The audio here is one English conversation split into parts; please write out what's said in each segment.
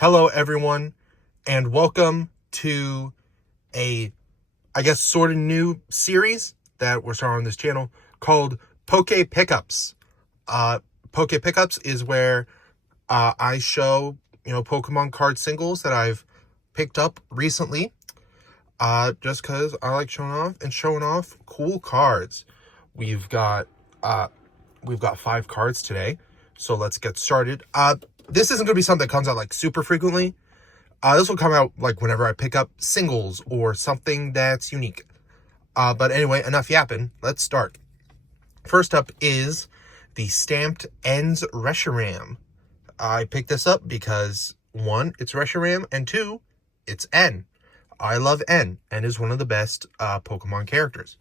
Hello, everyone, and welcome to a, I guess, sort of new series that we're starting on this channel called PokePickups. PokePickups is where I show, Pokemon card singles that I've picked up recently, just because I like showing off cool cards. We've got 5 cards today, so let's get started. This isn't going to be something that comes out like super frequently. This will come out like whenever I pick up singles or something that's unique. But anyway, enough yapping. Let's start. First up is the Stamped Ends Reshiram. I picked this up because 1, it's Reshiram, and 2, it's N. I love N. N is one of the best Pokemon characters.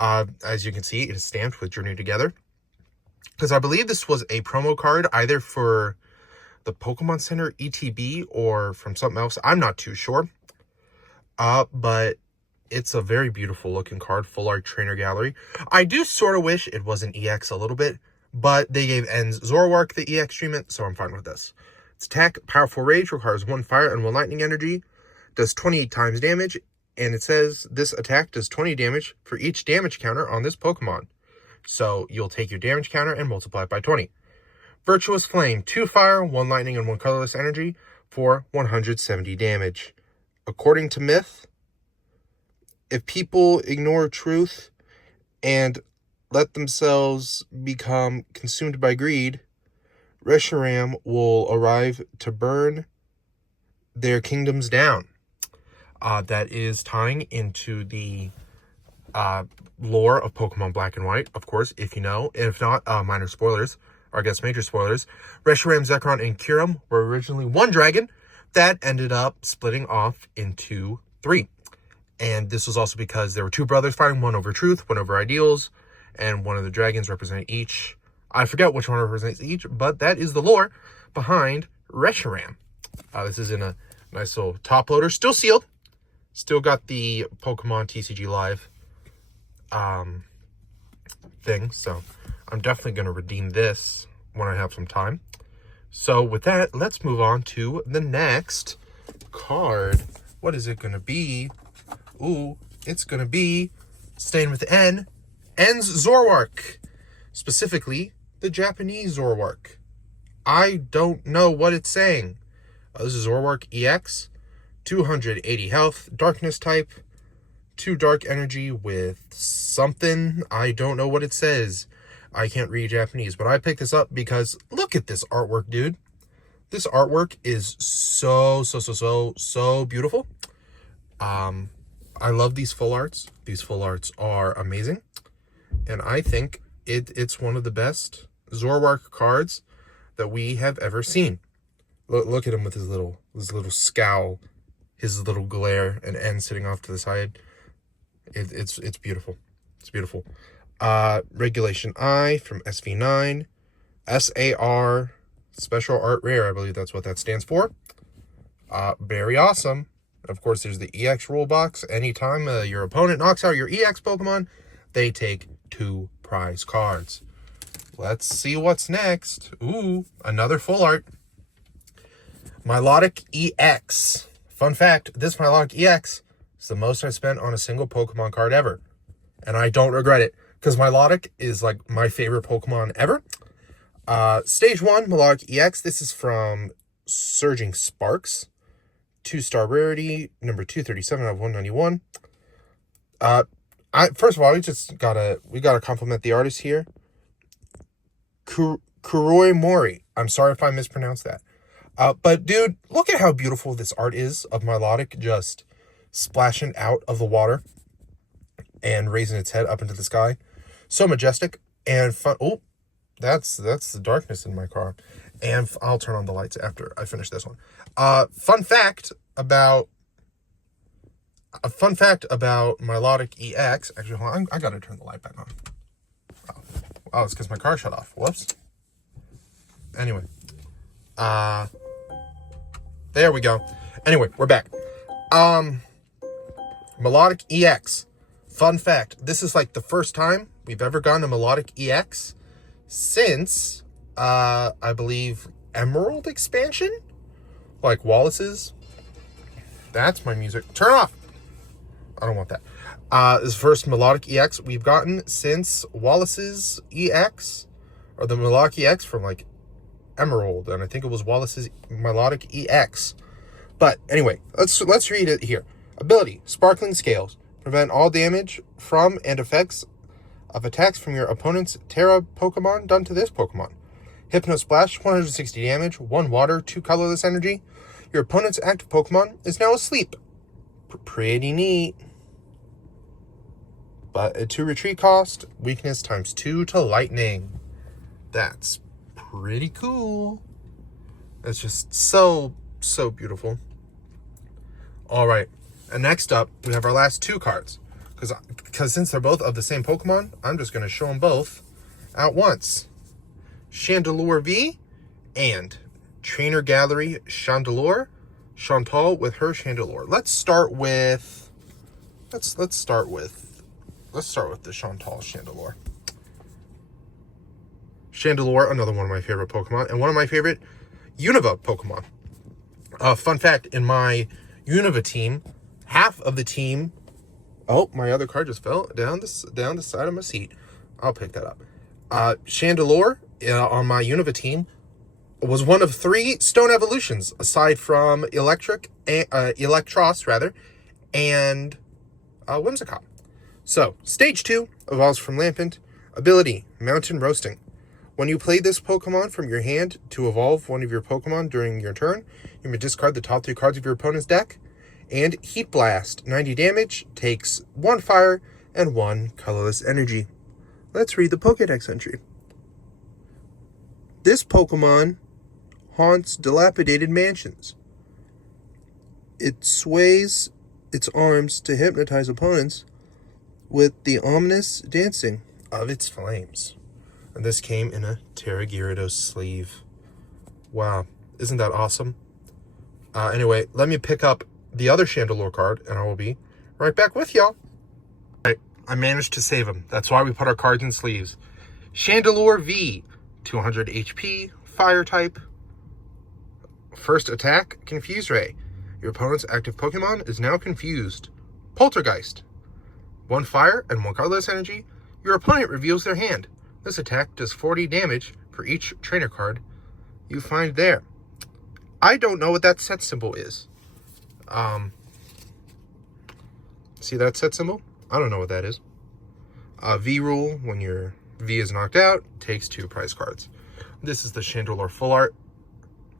As you can see, it is stamped with Journey Together. Because I believe this was a promo card either for the Pokemon Center ETB or from something else. I'm not too sure. But it's a very beautiful looking card, full art trainer gallery. I do sort of wish it was an EX a little bit, but they gave N's Zoroark the EX treatment, so I'm fine with this. Its attack, Powerful Rage, requires 1 fire and 1 lightning energy, does 20 times damage, and it says this attack does 20 damage for each damage counter on this Pokemon. So you'll take your damage counter and multiply it by 20. Virtuous Flame, 2 fire, 1 lightning, and 1 colorless energy for 170 damage. According to myth, if people ignore truth and let themselves become consumed by greed, Reshiram will arrive to burn their kingdoms down. That is tying into the lore of Pokemon Black and White, of course, if you know. If not, minor spoilers, or I guess major spoilers. Reshiram, Zekrom, and Kyurem were originally 1 dragon that ended up splitting off into 3. And this was also because there were 2 brothers fighting, 1 over truth, 1 over ideals, and one of the dragons represented each. I forget which one represents each, but that is the lore behind Reshiram. This is in a nice little top loader, still sealed. Still got the Pokemon TCG Live thing, so I'm definitely going to redeem this when I have some time. So with that, let's move on to the next card. What is it going to be? Ooh, it's going to be, staying with N, N's Zoroark. Specifically, the Japanese Zoroark. I don't know what it's saying. This is Zoroark EX. 280 health, darkness type, 2 dark energy with something. I don't know what it says. I can't read Japanese, but I picked this up because look at this artwork, dude. This artwork is so beautiful. I love these full arts. These full arts are amazing. And I think it's one of the best Zoroark cards that we have ever seen. Look at him with his little scowl, his little glare, and N sitting off to the side. It's beautiful. It's beautiful. Regulation I from SV9. SAR, Special Art Rare. I believe that's what that stands for. Very awesome. Of course, there's the EX rule box. Anytime your opponent knocks out your EX Pokemon, they take 2 prize cards. Let's see what's next. Ooh, another full art. Milotic EX. Fun fact, this Milotic EX is the most I've spent on a single Pokemon card ever. And I don't regret it, because Milotic is like my favorite Pokemon ever. Stage 1, Milotic EX. This is from Surging Sparks. 2-star rarity, number 237 out of 191. First of all, we gotta compliment the artist here. Kuroi Mori. I'm sorry if I mispronounced that. But dude, look at how beautiful this art is of Milotic just splashing out of the water and raising its head up into the sky. So majestic and fun. Oh, that's the darkness in my car. And I'll turn on the lights after I finish this one. Fun fact about Milotic EX. Actually, hold on, I gotta turn the light back on. Oh, it's because my car shut off. Whoops. Anyway. There we go. Anyway, we're back. Milotic EX. Fun fact, this is like the first time we've ever gotten a Milotic EX since, I believe, Emerald expansion? like Wallace's. That's my music. Turn off. I don't want that. This is the first Melodic EX we've gotten since Wallace's EX, or the Melodic EX from like Emerald, and I think it was Wallace's Melodic EX. But anyway, let's read it here. Ability: Sparkling Scales. Prevent all damage from and effects of attacks from your opponent's Terra Pokemon done to this Pokemon. Hypno Splash, 160 damage, 1 water, 2 colorless energy. Your opponent's active Pokemon is now asleep. Pretty neat. But a 2 retreat cost, weakness times 2 to lightning. That's pretty cool. It's just so beautiful. All right, and next up, we have our last 2 cards. Because since they're both of the same Pokemon, I'm just going to show them both at once. Chandelure V and Trainer Gallery Chandelure. Chantal with her Chandelure. Let's start with the Chantal Chandelure. Chandelure, another one of my favorite Pokemon, and one of my favorite Unova Pokemon. Fun fact, in my Unova team, half of the team... Oh, my other card just fell down the side of my seat. I'll pick that up. Chandelure, on my Unova team, was one of 3 Stone Evolutions, aside from Electros, and Whimsicott. So, Stage 2 evolves from Lampent. Ability: Mountain Roasting. When you play this Pokemon from your hand to evolve one of your Pokemon during your turn, you may discard the top 3 cards of your opponent's deck. And Heat Blast, 90 damage, takes 1 fire and 1 colorless energy. Let's read the Pokédex entry. This Pokemon haunts dilapidated mansions. It sways its arms to hypnotize opponents with the ominous dancing of its flames. And this came in a Terra Gyarados sleeve. Wow, isn't that awesome? Anyway, let me pick up the other Chandelure card, and I will be right back with y'all. Right, I managed to save him. That's why we put our cards in sleeves. Chandelure V, 200 HP, Fire type. First attack, Confuse Ray. Your opponent's active Pokemon is now confused. Poltergeist. 1 fire and 1 colorless energy. Your opponent reveals their hand. This attack does 40 damage for each trainer card you find there. I don't know what that set symbol is. See that set symbol? I don't know what that is. V rule, when your V is knocked out, takes 2 prize cards. This is the Chandelure full art.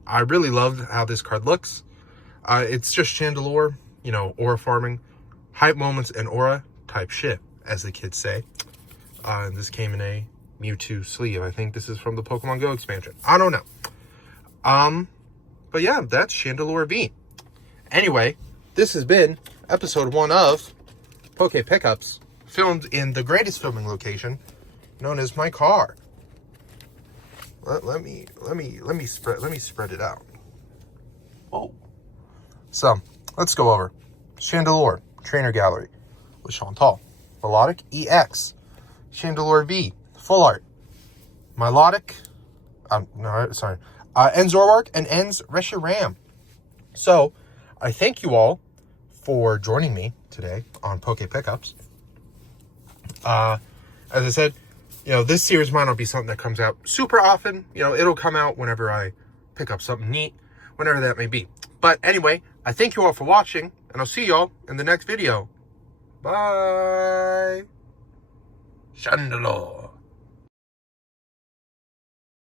I really love how this card looks. It's just Chandelure, aura farming, hype moments, and aura type shit, as the kids say. And this came in a Mewtwo sleeve. I think this is from the Pokemon Go expansion. I don't know. But yeah, that's Chandelure V. Anyway, this has been episode 1 of PokePickups, filmed in the greatest filming location, known as my car. Let me spread it out. Oh. So, let's go over Chandelure Trainer Gallery with Chantal. Melodic EX. Chandelure V, full art. Melodic, Enzorark and Enz Reshiram. So, I thank you all for joining me today on PokePickups. As I said, this series might not be something that comes out super often. It'll come out whenever I pick up something neat, whenever that may be. But anyway, I thank you all for watching, and I'll see y'all in the next video. Bye. Chandelure.